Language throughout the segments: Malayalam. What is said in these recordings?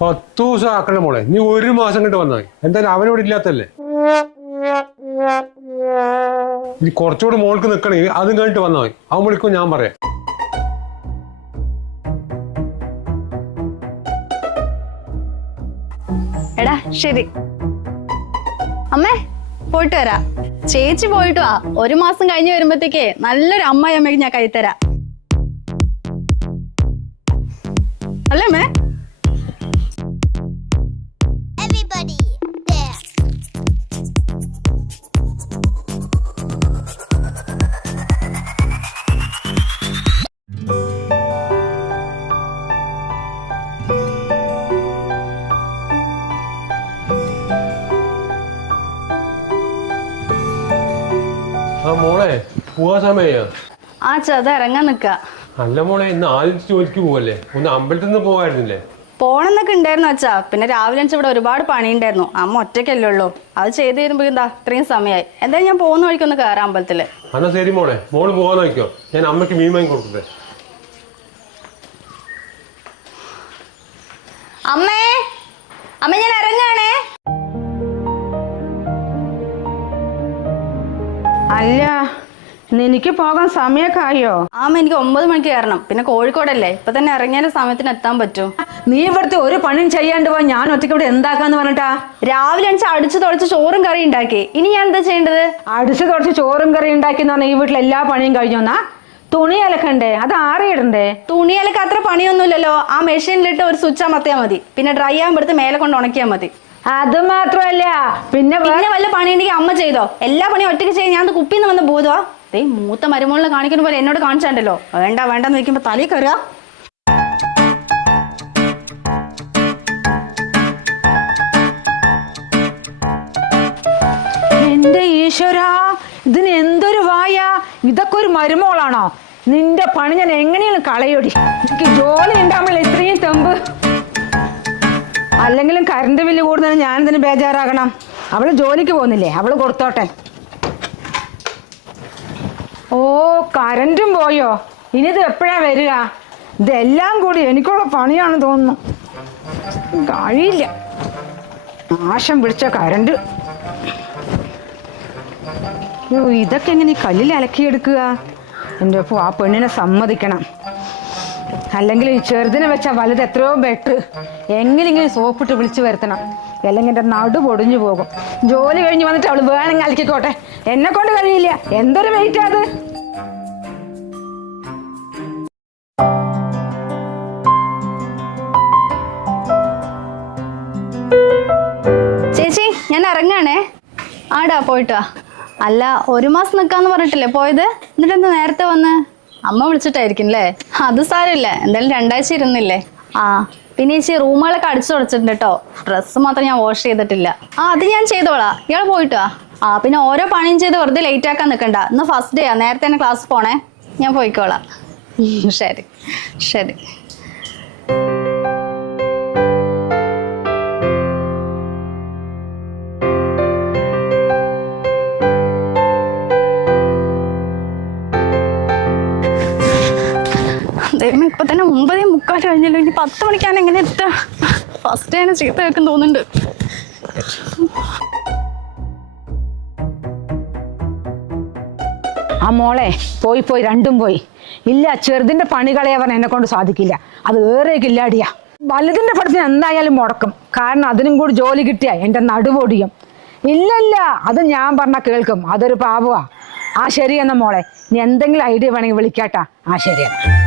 പത്തു ദിവസം ആക്കണ്ട മോളെ. നീ ഒരു മാസം കണ്ട് വന്നാൽ എന്തായാലും അവനോട് ഇല്ലാത്തല്ലേ നീ കുറച്ചുകൂടി മോൾക്ക് നിൽക്കണേ അതും കഴിഞ്ഞിട്ട് വന്നാൽ മതി. അവൻ വിളിക്കും ഞാൻ പറയാം. എടാ ശരി. അമ്മേ പോയിട്ട് വരാ. ചേച്ചി പോയിട്ട് വാ. ഒരു മാസം കഴിഞ്ഞ് വരുമ്പത്തേക്കേ നല്ലൊരു അമ്മയമ്മയ്ക്ക് ഞാൻ കൈത്തരാം അല്ലേ അമ്മേ? ആ മോളെ പോവാ സമയ. ആ ചത ഇറങ്ങാൻ നിക്ക. അല്ല മോളെ ഇന്ന് ആദ്യം ജോലിക്ക് പോവല്ലേ? ഒന്ന് അമ്പലത്തിൽ നിന്ന് പോവായിരുന്നില്ലേ? പോണെന്നൊക്കെ ഉണ്ടായിരുന്നു അച്ഛാ. പിന്നെ രാവിലെ അച്ഛൻ ഇവിടെ ഒരുപാട് പണിയുണ്ടായിരുന്നു. അമ്മ ഒറ്റയ്ക്കല്ലേ ഉള്ളൂ. അത് ചെയ്ത് തരുമ്പോ എന്താ ഇത്രയും സമയമായി എന്തായാലും ഞാൻ പോകുന്ന വഴിക്കൊന്ന് കയറാം അമ്പലത്തിൽ. എന്നാ ശരി മോളെ. മോൾ പോകാൻ നോക്കിയോ ഞാൻ അമ്മയ്ക്ക് മീൻ വാങ്ങി കൊടുക്കട്ടെ. അമ്മേ അമ്മ ഞാൻ ഇറങ്ങാണേ. അല്ല എനിക്ക് പോകാൻ സമയമൊക്കെ ആയോ? ആമ എനിക്ക് ഒമ്പത് മണിക്ക് കയറണം. പിന്നെ കോഴിക്കോടല്ലേ? ഇപ്പൊ തന്നെ ഇറങ്ങിയാലും സമയത്തിന് എത്താൻ പറ്റൂ. നീ ഇവിടുത്തെ ഒരു പണിയും ചെയ്യാണ്ട് പോവാ ഞാൻ ഒറ്റയ്ക്ക് ഇവിടെ എന്താക്കാന്ന് പറഞ്ഞിട്ടാ? രാവിലെ അടിച്ച് അടിച്ചു തുടച്ച് ചോറും കറി ഉണ്ടാക്കി. ഇനി ഞാൻ എന്താ ചെയ്യേണ്ടത്? അടിച്ചു തുടച്ച് ചോറും കറി ഉണ്ടാക്കിന്ന് പറഞ്ഞാൽ ഈ വീട്ടിൽ എല്ലാ പണിയും കഴിഞ്ഞോന്നാ തുണി അലക്കണ്ടേ? അത് ആറിയിടണ്ടേ തുണി അത്ര പണിയൊന്നുമില്ലല്ലോ. ആ മെഷീനിലിട്ട് ഒരു സ്വിച്ച് അമർത്തിയാൽ മതി. പിന്നെ ഡ്രൈ ആകുമ്പോഴത്തെ മേലെ കൊണ്ട് ഉണക്കിയാൽ മതി. അത് മാത്രമല്ല പിന്നെ പിന്നെ വല്ല പണിയുണ്ടെങ്കിൽ അമ്മ ചെയ്തോ. എല്ലാ പണിയും ഒറ്റയ്ക്ക് ചെയ്യാൻ ഞാൻ കുപ്പിന്ന് വന്ന് ബോധോ ദേ മൂത്ത മരുമോളിനെ കാണിക്കുന്ന പോലെ എന്നോട് കാണിച്ചാണ്ടല്ലോ. വേണ്ട വേണ്ടെന്ന് വെക്കുമ്പോ തലയിൽ കയറുക. എന്റെ ഈശ്വരാ ഇതിന് എന്തൊരു വായ? ഇതൊക്കെ ഒരു മരുമോളാണോ? നിന്റെ പണി ഞാൻ എങ്ങനെയാണ് കളയോടി? എനിക്ക് ജോലി ഉണ്ടാകുമ്പോൾ ഇത്രയും തെമ്പ്. അല്ലെങ്കിലും കറണ്ട് ബില്ല് കൂടുന്നതിന് ഞാൻ ഇതിന് ബേജാറാകണം. അവൾ ജോലിക്ക് പോകുന്നില്ലേ? അവൾ കൊടുത്തോട്ടെ. ഓ കറണ്ടും പോയോ? ഇനി ഇത് എപ്പോഴാ വരിക? ഇതെല്ലാം കൂടി എനിക്കുള്ള പണിയാണ് തോന്നുന്നു. കഴിയില്ല. നാശം പിടിച്ച കരണ്ട് ഇതൊക്കെ എങ്ങനെ കല്ലിൽ അലക്കിയെടുക്കുക? എന്റെ ഒപ്പം ആ പെണ്ണിനെ സമ്മതിക്കണം. അല്ലെങ്കിൽ ചെറുതിനെ വെച്ചാൽ വലുത് എത്രയോ ബെറ്റർ എങ്ങനെയെങ്കിലും സോപ്പിട്ട് വിളിച്ചു വരുത്തണം. അല്ലെങ്കിൽ എന്റെ നടു പൊടിഞ്ഞു പോകും. ജോലി കഴിഞ്ഞ് വന്നിട്ട് അവൾ വേണമെങ്കിൽ അലക്കിക്കോട്ടെ എന്നെ കൊണ്ട് കഴിയില്ല. എന്തൊരു വെയിറ്റ് അത്? ചേച്ചി ഞാൻ ഇറങ്ങാണേ. ആടാ പോയിട്ടാ അല്ല ഒരു മാസം നിൽക്കാന്ന് പറഞ്ഞിട്ടില്ലേ പോയത്? എന്നിട്ട് എന്താ നേരത്തെ വന്ന്? അമ്മ വിളിച്ചിട്ടായിരിക്കും അല്ലേ അത് സാരമില്ല. എന്തായാലും രണ്ടാഴ്ച ഇരുന്നില്ലേ? ആ പിന്നെ ചേച്ചി റൂമുകളൊക്കെ അടിച്ചു തുടച്ചിട്ടുണ്ട് കേട്ടോ ഡ്രസ്സ് മാത്രം ഞാൻ വാഷ് ചെയ്തിട്ടില്ല. ആ അത് ഞാൻ ചെയ്തോളാം. ഇയാൾ പോയിട്ടാ ആ പിന്നെ ഓരോ പണിയും ചെയ്ത് വെറുതെ ലേറ്റ് ആക്കാൻ നിൽക്കണ്ട ഇന്ന് ഫസ്റ്റ് ഡേ ആ. നേരത്തെ തന്നെ ക്ലാസ് പോണേ. ഞാൻ പോയിക്കോളാം. ശരി. ശരി. പത്ത് മണിക്കാണ് എങ്ങനെ എത്താം? ഫസ്റ്റ് ആണ് ചീത്ത കേൾക്കും തോന്നുന്നുണ്ട്. ആ മോളെ പോയി പോയി രണ്ടും പോയി. ഇല്ല ചെറുതിന്റെ പണി കളയാൻ എന്നെ കൊണ്ട് സാധിക്കില്ല. അത് ഏറെ ഇല്ലാടിയാ വലുതിന്റെ പഠിത്തം എന്തായാലും മുടക്കും. കാരണം അതിനും കൂടി ജോലി കിട്ടിയ എന്റെ നടുപൊടിയും ഇല്ലല്ല അത് ഞാൻ പറഞ്ഞ കേൾക്കും. അതൊരു പാപമാ. ആ ശരി എന്ന മോളെ. നീ എന്തെങ്കിലും ഐഡിയ വേണമെങ്കിൽ വിളിക്കാട്ടാ. ആ ശരിയെന്നാ.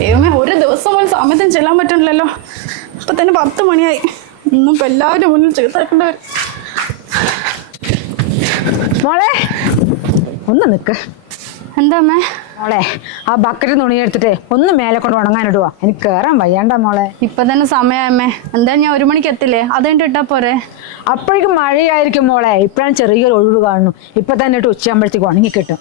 ദൈവമേ ഒരു ദിവസം പോലും സമയത്തിന് ചെല്ലാൻ പറ്റണില്ലല്ലോ. അപ്പൊ തന്നെ പത്ത് മണിയായി. ഇന്നും ഇപ്പൊ എല്ലാവരും മുന്നിൽ ചീത്ത കേൾക്കേണ്ടവർ മോളെ ഒന്ന് നിക്ക്. എന്താ അമ്മേ മോളെ ആ ബക്കറ്റ് തുണി എടുത്തിട്ട് ഒന്ന് മേലെ കൊണ്ട് ഉണങ്ങാനിടുവാ എനിക്ക് കയറാൻ വയ്യാണ്ട മോളെ. ഇപ്പൊ തന്നെ സമയമേ എന്താ ഞാൻ ഒരു മണിക്ക് എത്തില്ലേ? അതുകൊണ്ട് ഇട്ടാ പോരെ. അപ്പോഴേക്കും മഴയായിരിക്കും മോളെ. ഇപ്പോഴാണ് ചെറിയൊരു ഒഴിവ് കാണുന്നു. ഇപ്പൊ തന്നെ ഇട്ട് ഉച്ചയാകുമ്പോഴത്തേക്ക് ഉണങ്ങി കിട്ടും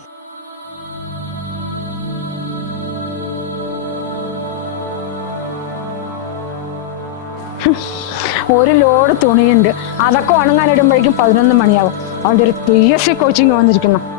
ഒരു ലോഡ് തുണിയുണ്ട്. അതൊക്കെ ഉണങ്ങാനിടുമ്പോഴേക്കും പതിനൊന്ന് മണിയാവും. അവന്റെ ഒരു പി എസ് സി കോച്ചിങ് വന്നിരിക്കുന്നു.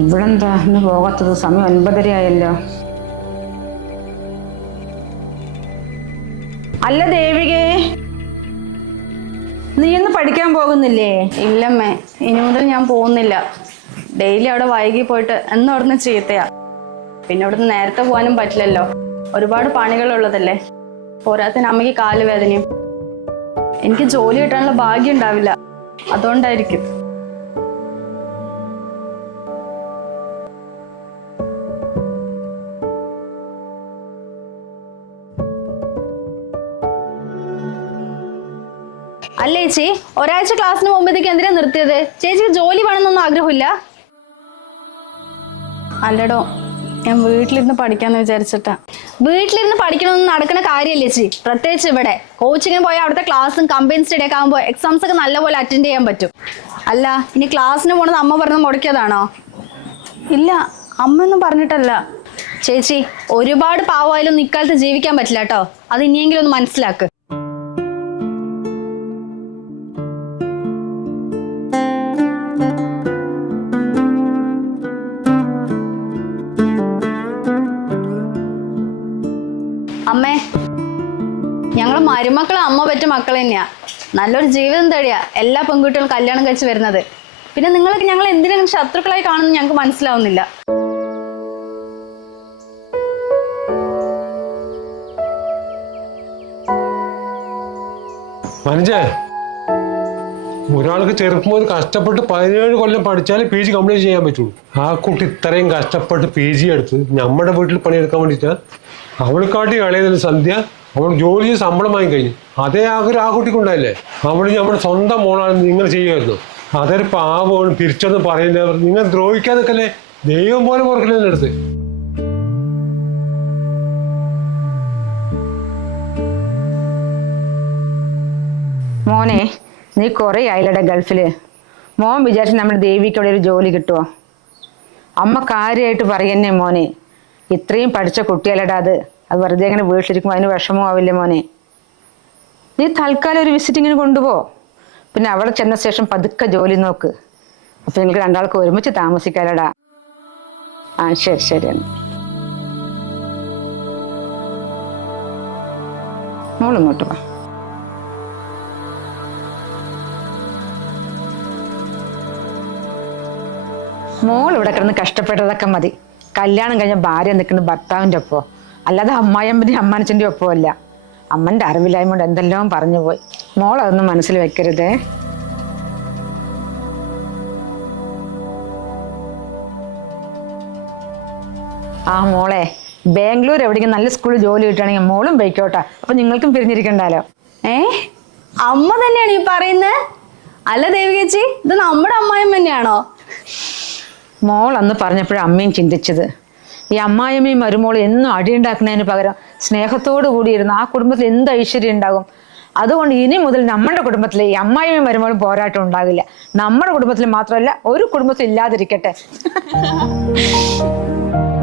ഇവിടെന്താ? ഇന്ന് പോകാത്തത് സമയം ഒൻപതര ആയല്ലോ അല്ല ദേവികേ. നീ ഇന്ന് പഠിക്കാൻ പോകുന്നില്ലേ? ഇല്ലമ്മേ ഇനി മുതൽ ഞാൻ പോകുന്നില്ല. ഡെയിലി അവിടെ വൈകി പോയിട്ട് എന്നും ചീത്തയാ. പിന്നെ അവിടുന്ന് നേരത്തെ പോകാനും പറ്റില്ലല്ലോ. ഒരുപാട് പണികളുള്ളതല്ലേ. പോരാത്തിന് അമ്മയ്ക്ക് കാലുവേദനയും. എനിക്ക് ജോലി കിട്ടാനുള്ള ഭാഗ്യം ഉണ്ടാവില്ല. അതുകൊണ്ടായിരിക്കും. അല്ലേ ചേച്ചി? ഒരാഴ്ച ക്ലാസ്സിന് പോകുമ്പോഴത്തേക്ക് എന്തിനാ നിർത്തിയത്? ചേച്ചിക്ക് ജോലി വേണമെന്നൊന്നും ആഗ്രഹമില്ല. അല്ലടോ ഞാൻ വീട്ടിലിരുന്ന് പഠിക്കാന്ന് വിചാരിച്ചിട്ടാ. വീട്ടിലിരുന്ന് പഠിക്കണമെന്ന് നടക്കുന്ന കാര്യമല്ലേ ചേച്ചി? പ്രത്യേകിച്ച് ഇവിടെ. കോച്ചിങ്ങിന് പോയാൽ അവിടുത്തെ ക്ലാസ്സും കമ്പനി സ്റ്റഡി ഒക്കെ ആകുമ്പോൾ എക്സാംസ് ഒക്കെ നല്ലപോലെ അറ്റൻഡ് ചെയ്യാൻ പറ്റും. അല്ല ഇനി ക്ലാസ്സിന് പോണത് അമ്മ പറഞ്ഞ് മുടക്കിയതാണോ? ഇല്ല അമ്മയൊന്നും പറഞ്ഞിട്ടല്ല. ചേച്ചി ഒരുപാട് പാവമായാലും ഇക്കാലത്ത് ജീവിക്കാൻ പറ്റില്ല കേട്ടോ. അത് ഇനിയെങ്കിലും ഒന്ന് മനസ്സിലാക്ക്. മരുമക്കളെ അമ്മ പറ്റ മക്കൾ തന്നെയാ. നല്ലൊരു ജീവിതം തേടിയാ. എല്ലാ പെൺകുട്ടികളും കല്യാണം കഴിച്ച് വരുന്നത്. പിന്നെ നിങ്ങൾക്ക് ഞങ്ങൾ എന്തിനാണ് ശത്രുക്കളായി കാണുന്നു ഞങ്ങൾക്ക് മനസ്സിലാവുന്നില്ല. ഒരാൾക്ക് ചെറുപ്പം മുതൽ കഷ്ടപ്പെട്ട് പതിനേഴ് കൊല്ലം പഠിച്ചാലേ പി ജി കംപ്ലീറ്റ് ചെയ്യാൻ പറ്റുള്ളൂ. ആ കുട്ടി ഇത്രയും കഷ്ടപ്പെട്ട് പി ജി എടുത്ത് നമ്മുടെ വീട്ടിൽ പണിയെടുക്കാൻ വേണ്ടിയിട്ടാണ് അവൾക്കാട്ടി കളയുന്നതിന് സന്ധ്യ. അവൾ ജോലി ശമ്പളം വാങ്ങി കഴിഞ്ഞു അതേ ആഗ്രഹം ആ കുട്ടിക്കുണ്ടായില്ലേ അവൾ നമ്മുടെ സ്വന്തം മോളാണ് നിങ്ങൾ ചെയ്യുമായിരുന്നു അതൊരു പാവമാണ് തിരിച്ചൊന്നും പറയുന്നത് നിങ്ങൾ ദ്രോഹിക്കാതൊക്കെ ദൈവം പോലെ പുറക്കില്ല അടുത്ത്. മോനെ നീ കുറേ ആയില്ലടെ ഗൾഫിൽ മോൻ വിചാരിച്ച് നമ്മുടെ ദേവിക്ക് അവിടെ ഒരു ജോലി കിട്ടുമോ അമ്മ കാര്യമായിട്ട് പറയുന്നേ മോനെ. ഇത്രയും പഠിച്ച കുട്ടിയല്ലടാ അത്. അത് വെറുതെ അങ്ങനെ വീട്ടിലിരിക്കുമ്പോൾ അതിന് വിഷമമാവില്ലേ മോനെ? നീ തൽക്കാലം ഒരു വിസിറ്റിങ്ങിന് കൊണ്ടുപോ. പിന്നെ അവിടെ ചെന്ന ശേഷം പതുക്കെ ജോലി നോക്ക്. അപ്പൊ നിങ്ങൾക്ക് രണ്ടാൾക്ക് ഒരുമിച്ച് താമസിക്കാലടാ. ആ ശരി ശരി മോളിങ്ങോട്ട് വാ. മോൾ ഇവിടെ കിടന്ന് കഷ്ടപ്പെട്ടതൊക്കെ മതി. കല്യാണം കഴിഞ്ഞ ഭാര്യ നിൽക്കുന്ന ഭർത്താവിന്റെ ഒപ്പോ? അല്ലാതെ അമ്മായിയമ്മന്റെ അമ്മാനച്ചന്റെ ഒപ്പമല്ല. അമ്മന്റെ അറിവില്ലായ്മ കൊണ്ട് എന്തെല്ലാം പറഞ്ഞു പോയി. മോൾ അതൊന്നും മനസ്സിൽ വെക്കരുതേ. ആ മോളെ ബാംഗ്ലൂർ എവിടെയെങ്കിലും നല്ല സ്കൂളിൽ ജോലി കിട്ടുകയാണെങ്കിൽ മോളും പോയിക്കോട്ടെ. അപ്പൊ നിങ്ങൾക്കും പിരിഞ്ഞിരിക്കണ്ടല്ലോ. ഏ? അമ്മ തന്നെയാണ് ഈ പറയുന്നത് അല്ല ദേവികേച്ചി ഇത് നമ്മുടെ അമ്മായിമ്മ തന്നെയാണോ? മോൾ അന്ന് പറഞ്ഞപ്പോഴും അമ്മയും ചിന്തിച്ചത്. ഈ അമ്മായിയമ്മയും മരുമോളും എന്നും അടിയുണ്ടാക്കുന്നതിന് പകരം സ്നേഹത്തോടു കൂടിയിരുന്ന ആ കുടുംബത്തിൽ എന്ത് ഐശ്വര്യം ഉണ്ടാകും? അതുകൊണ്ട് ഇനി മുതൽ നമ്മുടെ കുടുംബത്തിൽ ഈ അമ്മായിയമ്മയും മരുമോളും പോരാട്ടം ഉണ്ടാകില്ല. നമ്മുടെ കുടുംബത്തിൽ മാത്രമല്ല ഒരു കുടുംബത്തിൽ ഇല്ലാതിരിക്കട്ടെ.